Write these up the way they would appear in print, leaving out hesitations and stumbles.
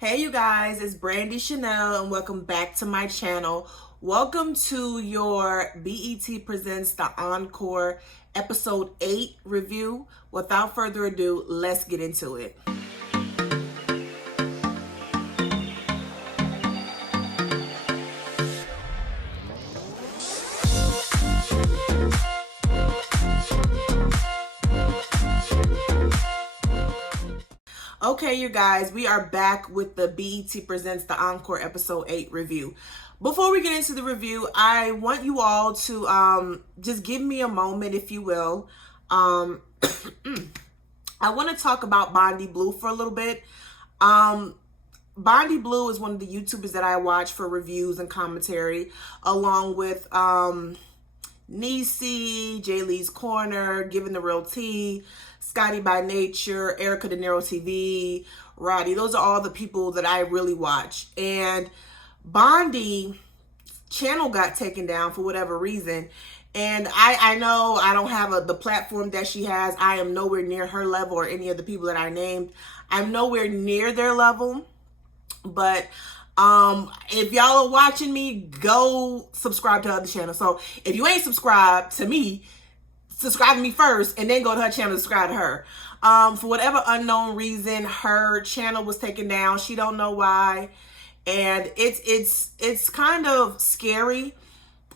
Hey you guys, it's Brandy Chanel and welcome back to my channel. Welcome to your BET Presents the Encore episode 8 review. Without further ado, let's get into it. Okay, you guys, we are back with the BET Presents the Encore episode 8 review. Before we get into the review, I want you all to just give me a moment, if you will. I want to talk about Bondi Blue for a little bit. Bondi Blue is one of the YouTubers that I watch for reviews and commentary, along with Niecy, Jay Lee's Corner, Giving the Real Tea, Scotty by Nature, Erica De Niro TV, Roddy. Those are all the people that I really watch. And Bondi channel got taken down for whatever reason. And I know I don't have the platform that she has. I am nowhere near her level or any of the people that I named. I'm nowhere near their level. But if y'all are watching me, go subscribe to her other channel. So if you ain't subscribed to me, subscribe to me first and then go to her channel and subscribe to her. For whatever unknown reason, her channel was taken down. She don't know why. And it's kind of scary.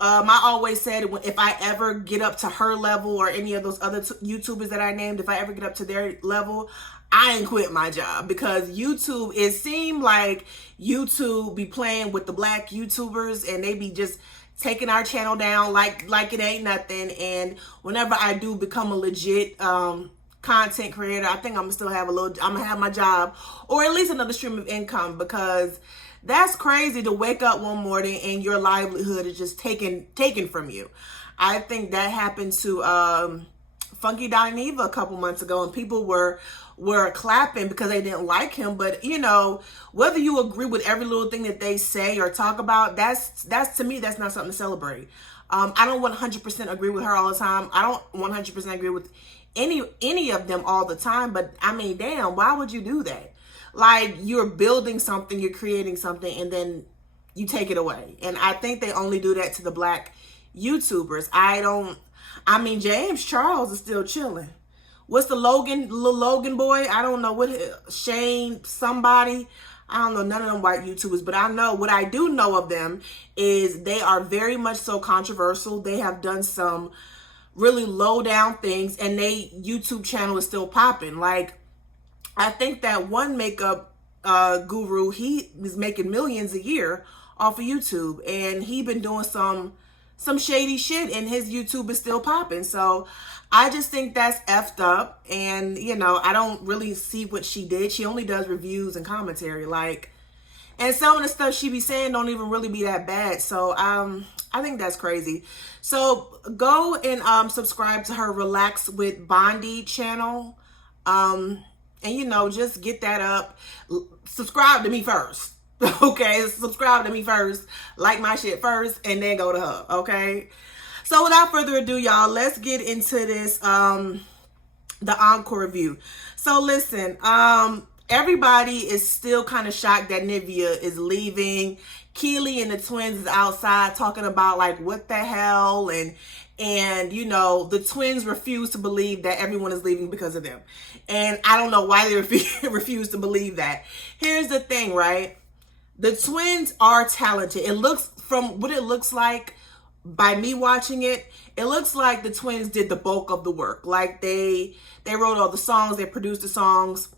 I always said if I ever get up to her level or any of those other YouTubers that I named, if I ever get up to their level, I ain't quit my job, because YouTube, it seemed like YouTube be playing with the black YouTubers and they be just taking our channel down like it ain't nothing. And whenever I do become a legit content creator, I think I'm gonna have my job or at least another stream of income, because that's crazy to wake up one morning and your livelihood is just taken from you. I think that happened to Funky Dineva a couple months ago, and people were clapping because they didn't like him. But you know, whether you agree with every little thing that they say or talk about, that's to me, that's not something to celebrate. I don't 100% agree with her all the time. I don't 100% agree with any of them all the time. But I mean, damn, why would you do that? Like, you're building something, you're creating something, and then you take it away. And I think they only do that to the black YouTubers. I mean, James Charles is still chilling. What's the little Logan boy? I don't know Shane somebody. I don't know none of them white YouTubers, but I know what I do know of them is they are very much so controversial. They have done some really low down things, and they YouTube channel is still popping. Like, I think that one makeup guru, he is making millions a year off of YouTube, and he been doing some shady shit, and his YouTube is still popping. So I just think that's effed up. And you know, I don't really see what she did. She only does reviews and commentary, and some of the stuff she be saying don't even really be that bad. So I think that's crazy. So go and subscribe to her Relax with Bondi channel. And you know, just get that up. Subscribe to me first. Okay, subscribe to me first, like my shit first, and then go to her. Okay, so without further ado, y'all, let's get into this the Encore review. So listen, everybody is still kind of shocked that Nivea is leaving. Keely and the twins is outside talking about like, what the hell, and you know, the twins refuse to believe that everyone is leaving because of them. And I don't know why they refuse to believe that. Here's the thing, right? The twins are talented. It looks, from what it looks like by me watching it, it looks like the twins did the bulk of the work. Like they wrote all the songs, they produced the songs,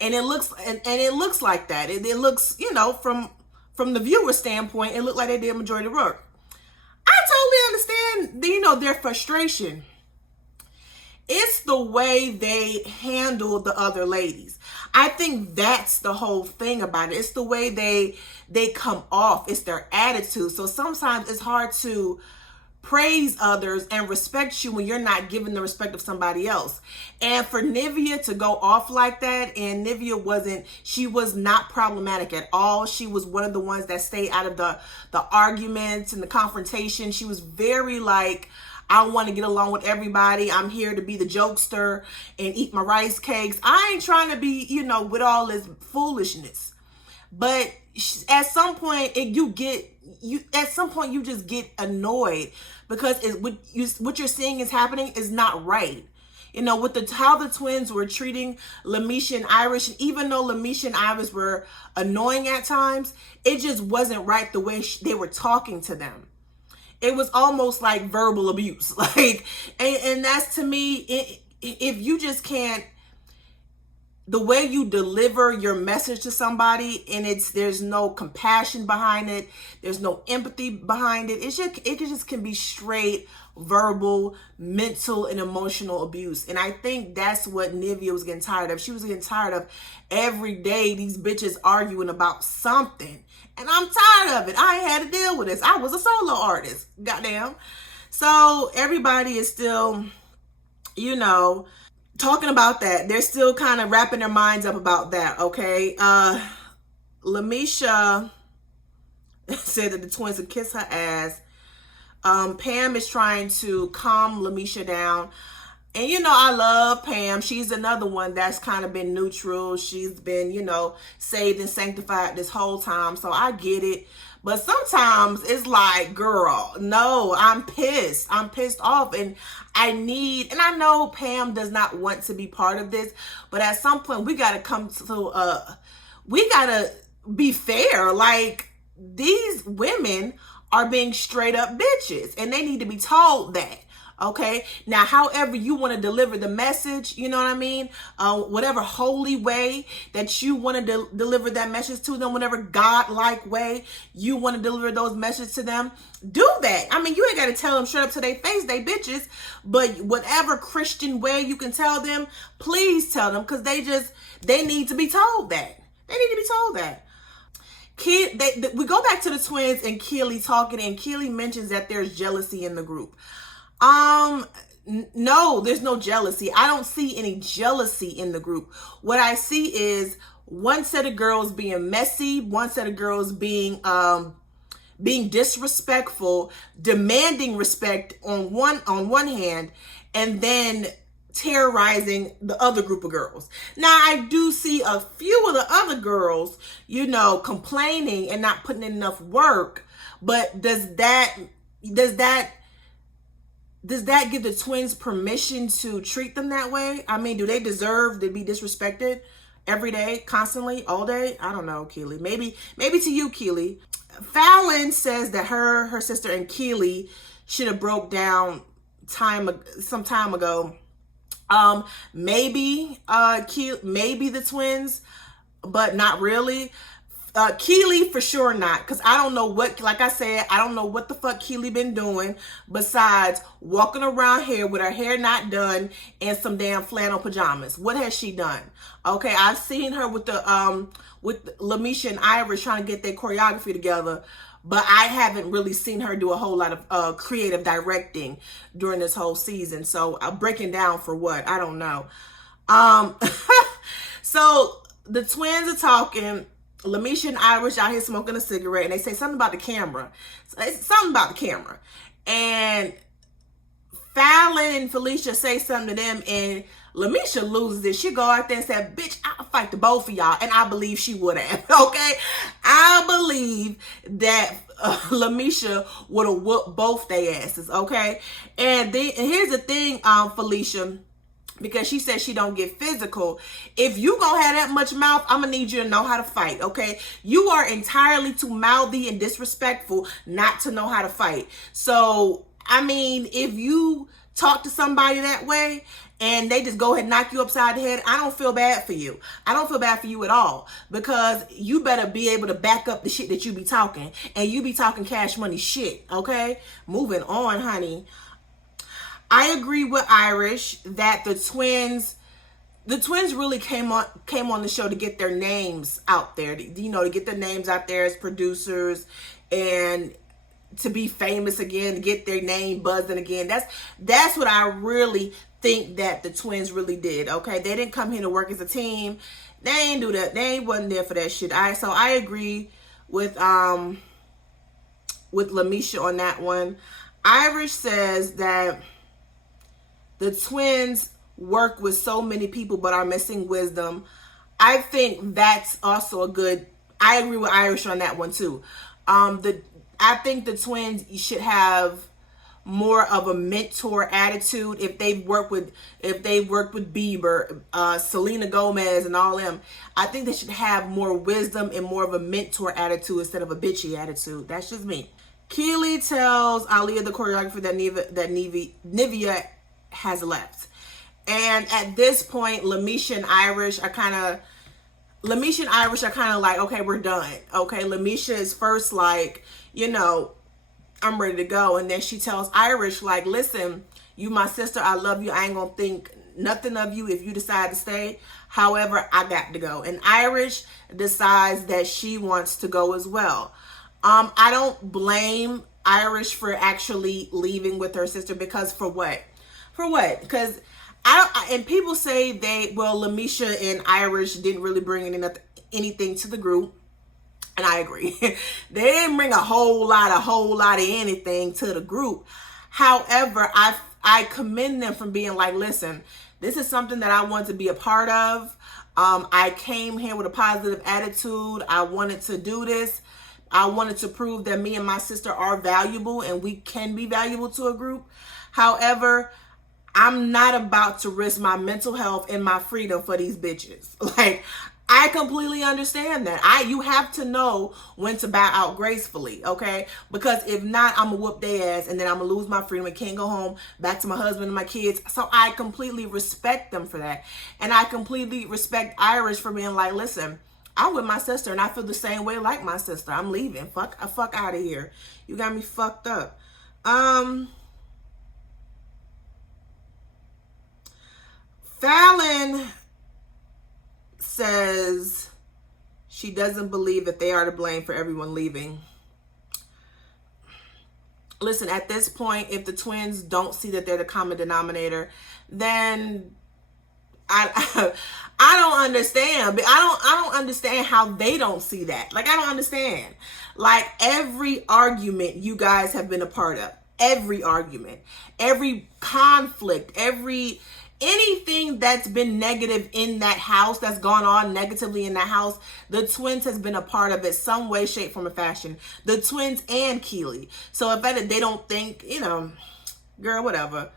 and it looks like that. It looks, you know, from the viewer standpoint, it looked like they did a majority of the work. I totally understand, you know, their frustration. It's the way they handle the other ladies. I think that's the whole thing about it. It's the way they come off. It's their attitude. So sometimes it's hard to praise others and respect you when you're not giving the respect of somebody else. And for Nivea to go off like that, and Nivea she was not problematic at all. She was one of the ones that stayed out of the arguments and the confrontation. She was very like, I want to get along with everybody. I'm here to be the jokester and eat my rice cakes. I ain't trying to be, you know, with all this foolishness. But at some point, at some point you just get annoyed because what you're seeing is happening is not right. You know, with how the twins were treating Lamisha and Irish, and even though Lamisha and Irish were annoying at times, it just wasn't right the way they were talking to them. It was almost like verbal abuse. Like, and that's, to me, if you just can't, the way you deliver your message to somebody and there's no compassion behind it, there's no empathy behind it, it just can be straight verbal, mental, and emotional abuse. And I think that's what Nivea was getting tired of. She was getting tired of every day these bitches arguing about something. And I'm tired of it. I ain't had to deal with this. I was a solo artist. Goddamn. So everybody is still, you know, talking about that. They're still kind of wrapping their minds up about that, okay? Lamisha said that the twins would kiss her ass. Pam is trying to calm Lamisha down. And, you know, I love Pam. She's another one that's kind of been neutral. She's been, you know, saved and sanctified this whole time. So I get it. But sometimes it's like, girl, no, I'm pissed. I'm pissed off. And I know Pam does not want to be part of this. But at some point, we got to we got to be fair. Like, these women are being straight up bitches, and they need to be told that. Okay, now however you want to deliver the message, you know what I mean, whatever holy way that you want to deliver that message to them, whatever God-like way you want to deliver those messages to them, do that. I mean, you ain't got to tell them straight up to their face they bitches, but whatever Christian way you can tell them, please tell them, because they need to be told that. They need to be told that. We go back to the twins and Keely talking, and Keely mentions that there's jealousy in the group. No, there's no jealousy. I don't see any jealousy in the group. What I see is one set of girls being messy, one set of girls being disrespectful, demanding respect on one hand, and then terrorizing the other group of girls. Now, I do see a few of the other girls, you know, complaining and not putting in enough work, but does that give the twins permission to treat them that way? I mean, do they deserve to be disrespected every day, constantly, all day? I don't know, Keely. Maybe to you, Keely. Fallon says that her sister and Keely should have broke down some time ago. Maybe the twins, but not really. Keely for sure not, because I don't know what, like I said, I don't know what the fuck Keely been doing besides walking around here with her hair not done and some damn flannel pajamas. What has she done? Okay, I've seen her with Lamisha and Irish trying to get their choreography together, but I haven't really seen her do a whole lot of creative directing during this whole season. So breaking down for what? I don't know. So the twins are talking. Lamisha and Irish out here smoking a cigarette, and they say something about the camera. And Fallon and Felicia say something to them, and Lamisha loses it. She go out there and say, bitch, I'll fight the both of y'all. And I believe she would have, okay? I believe that Lamisha would have whooped both their asses, okay? And here's the thing, Felicia, because she said she don't get physical. If you gonna have that much mouth, I'm gonna need you to know how to fight, okay? You are entirely too mouthy and disrespectful not to know how to fight. So, I mean, if you talk to somebody that way and they just go ahead and knock you upside the head, I don't feel bad for you. I don't feel bad for you at all, because you better be able to back up the shit that you be talking, and you be talking Cash Money shit, okay? Moving on, honey. I agree with Irish that the twins really came on the show to get their names out there, to get their names out there as producers and to be famous again, to get their name buzzing again. That's what I really think that the twins really did, okay? They didn't come here to work as a team. They ain't do that. They wasn't there for that shit. So I agree with Lamisha on that one. Irish says that the twins work with so many people but are missing wisdom. I think that's also a good I agree with Irish on that one too. I think the twins should have more of a mentor attitude. If they've worked with Bieber, Selena Gomez, and all them, I think they should have more wisdom and more of a mentor attitude instead of a bitchy attitude. That's just me. Keely tells Aaliyah, the choreographer, that Nivea has left. And at this point, Lamisha and Irish are kind of like, okay, we're done. Okay, Lamisha is first like, I'm ready to go. And then she tells Irish, like, listen, you my sister, I love you. I ain't gonna think nothing of you if you decide to stay. However, I got to go. And Irish decides that she wants to go as well. I don't blame Irish for actually leaving with her sister, because for what? Because and people say Lamisha and Irish didn't really bring anything to the group. And I agree. They didn't bring a whole lot of anything to the group. However, I commend them for being like, listen, this is something that I want to be a part of. I came here with a positive attitude. I wanted to do this. I wanted to prove that me and my sister are valuable and we can be valuable to a group. However, I'm not about to risk my mental health and my freedom for these bitches. Like, I completely understand that. You have to know when to bow out gracefully, okay? Because if not, I'm gonna whoop their ass and then I'm gonna lose my freedom and can't go home back to my husband and my kids. So I completely respect them for that. And I completely respect Irish for being like, listen, I'm with my sister and I feel the same way like my sister. I'm leaving. Fuck out of here. You got me fucked up. Fallon says she doesn't believe that they are to blame for everyone leaving. Listen, at this point, if the twins don't see that they're the common denominator, then I don't understand. I don't understand how they don't see that. Like, I don't understand. Like, every argument you guys have been a part of, every argument, every conflict, anything that's been negative in that house, that's gone on negatively in that house, the twins has been a part of it some way, shape, form, or fashion. The twins and Keely. So the fact that they don't think, girl, whatever.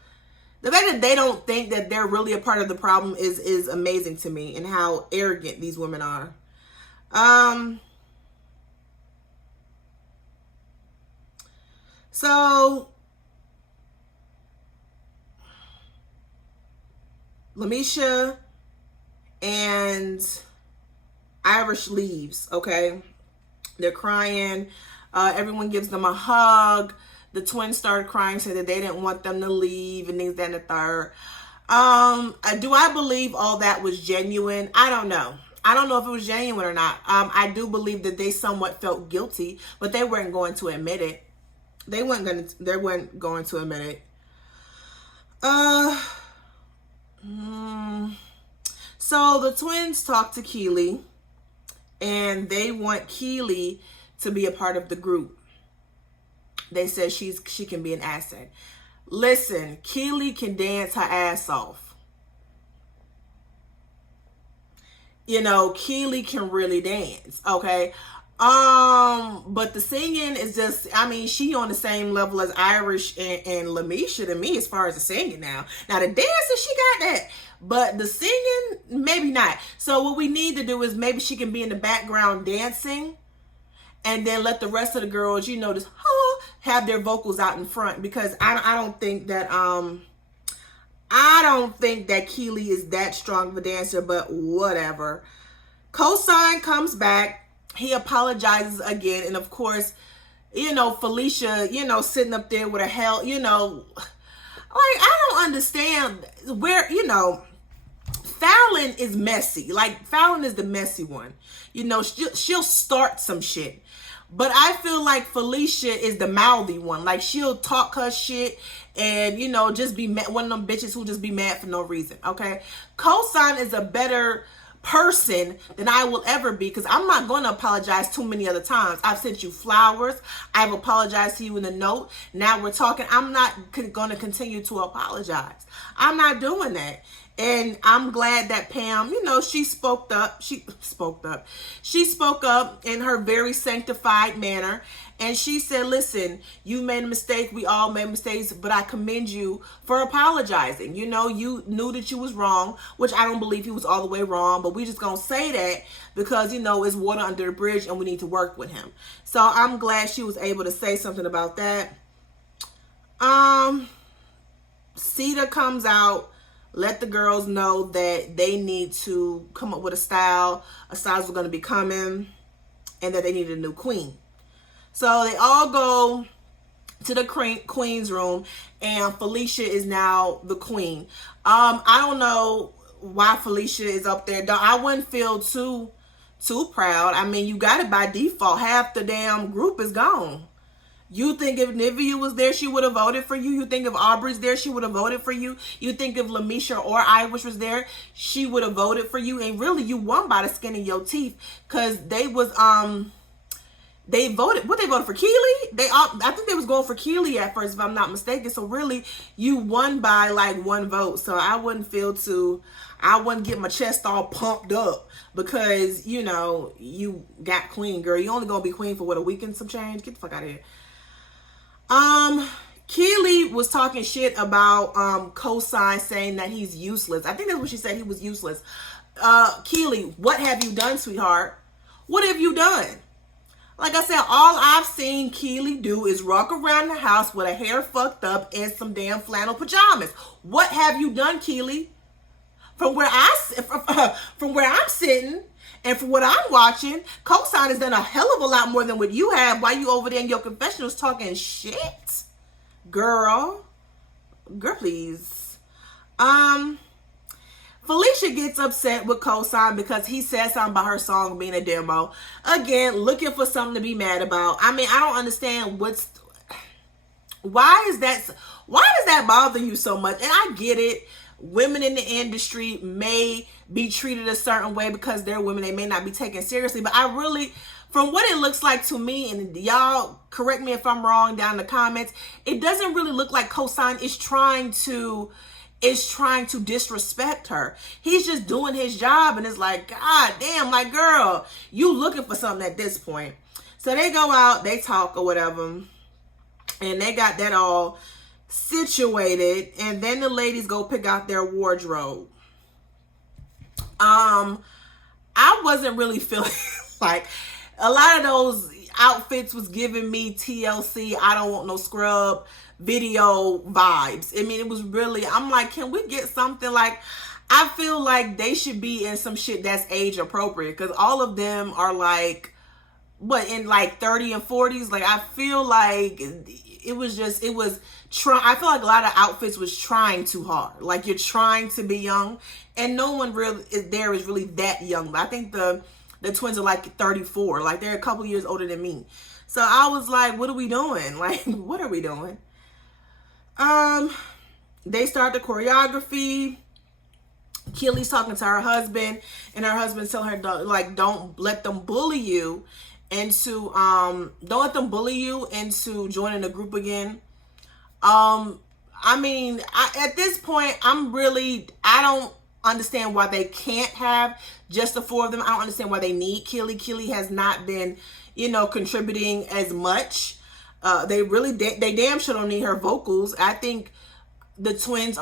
The fact that they don't think that they're really a part of the problem is amazing to me, and how arrogant these women are. So Lamisha and Irish leaves, okay? They're crying. Everyone gives them a hug. The twins started crying, saying that they didn't want them to leave and things, that, and the third. Do I believe all that was genuine? I don't know. I don't know if it was genuine or not. I do believe that they somewhat felt guilty, but they weren't going to admit it. They weren't going to admit it. So the twins talk to Keely, and they want Keely to be a part of the group. They said she can be an asset. Listen, Keely can dance her ass off. Keely can really dance, okay? But the singing is just, she on the same level as Irish and Lamisha to me as far as the singing now. Now the dancing, she got that. But the singing, maybe not. So what we need to do is maybe she can be in the background dancing, and then let the rest of the girls, just have their vocals out in front, because I don't think that Keely is that strong of a dancer, but whatever. Cosign comes back. He apologizes again, and of course, Felicia, sitting up there with her like, I don't understand where, Fallon is messy. Like, Fallon is the messy one. She'll start some shit. But I feel like Felicia is the mouthy one. Like, she'll talk her shit and, just be one of them bitches who just be mad for no reason, okay? Cosign is a better person than I will ever be, because I'm not going to apologize too many other times. I've sent you flowers. I've apologized to you in a note. Now we're talking. I'm not going to continue to apologize. I'm not doing that. And I'm glad that Pam, she spoke up. She spoke up. She spoke up in her very sanctified manner. And she said, listen, you made a mistake. We all made mistakes, but I commend you for apologizing. You knew that you was wrong, which I don't believe he was all the way wrong, but we just going to say that because, it's water under the bridge and we need to work with him. So I'm glad she was able to say something about that. Sita comes out, let the girls know that they need to come up with a style. A styles are going to be coming, and that they need a new queen. So they all go to the queen's room, and Felicia is now the queen. I don't know why Felicia is up there. I wouldn't feel too proud. I mean, you got it by default. Half the damn group is gone. You think if Nivea was there, she would have voted for you? You think if Aubrey's there, she would have voted for you? You think if Lamisha or Irish was there, she would have voted for you? And really, you won by the skin of your teeth, because they voted for Keely? I think they was going for Keely at first, if I'm not mistaken. So really, you won by like one vote. So I wouldn't get my chest all pumped up because, you got queen, girl. You only gonna be queen for a week and some change? Get the fuck out of here. Keely was talking shit about Cosign, saying that he's useless. I think that's what she said, he was useless. Keely, what have you done, sweetheart? What have you done? Like I said, all I've seen Keely do is walk around the house with her hair fucked up and some damn flannel pajamas. What have you done, Keely? From where I'm sitting and from what I'm watching, Cosign has done a hell of a lot more than what you have. Why you over there in your confessionals talking shit? Girl, please. Felicia gets upset with Cosign because he said something about her song being a demo. Again, looking for something to be mad about. I mean, I don't understand why does that bother you so much? And I get it. Women in the industry may be treated a certain way because they're women. They may not be taken seriously. But I really, from what it looks like to me, and y'all correct me if I'm wrong down in the comments, it doesn't really look like Cosign is trying to disrespect her. He's just doing his job, and it's like, God damn, like, girl, you looking for something at this point. So they go out, they talk or whatever, and they got that all situated, and then the ladies go pick out their wardrobe. I wasn't really feeling like a lot of those outfits was giving me TLC, I don't want no scrub video vibes. I mean, it was really, I'm like, can we get something like, I feel like they should be in some shit that's age appropriate, because all of them are like, in like 30 and 40s. Like, I feel like I feel like a lot of outfits was trying too hard. Like, you're trying to be young, and no one really is really that young. But I think the twins are like 34. Like, they're a couple years older than me. So I was like, what are we doing? Like, what are we doing? They start the choreography. Keely's talking to her husband, and her husband's telling her, like, don't let them bully you into joining the group again. I mean, at this point, I don't understand why they can't have just the four of them. I don't understand why they need Keely. Keely has not been, contributing as much. They damn sure don't need her vocals. I think the twins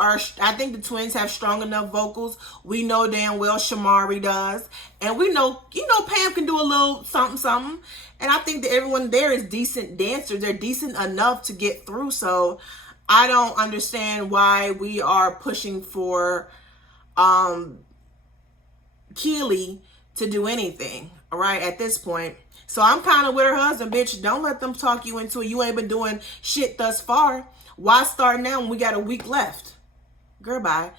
have strong enough vocals. We know damn well Shamari does. And we know, Pam can do a little something. And I think that everyone there is decent dancers. They're decent enough to get through. So I don't understand why we are pushing for Keely to do anything, all right, at this point. So I'm kind of with her husband, bitch. Don't let them talk you into it. You ain't been doing shit thus far. Why start now when we got a week left? Goodbye.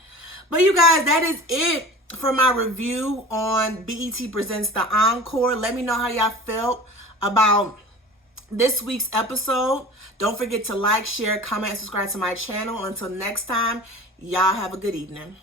But you guys, that is it for my review on BET Presents the Encore. Let me know how y'all felt about this week's episode. Don't forget to like, share, comment, and subscribe to my channel. Until next time, y'all have a good evening.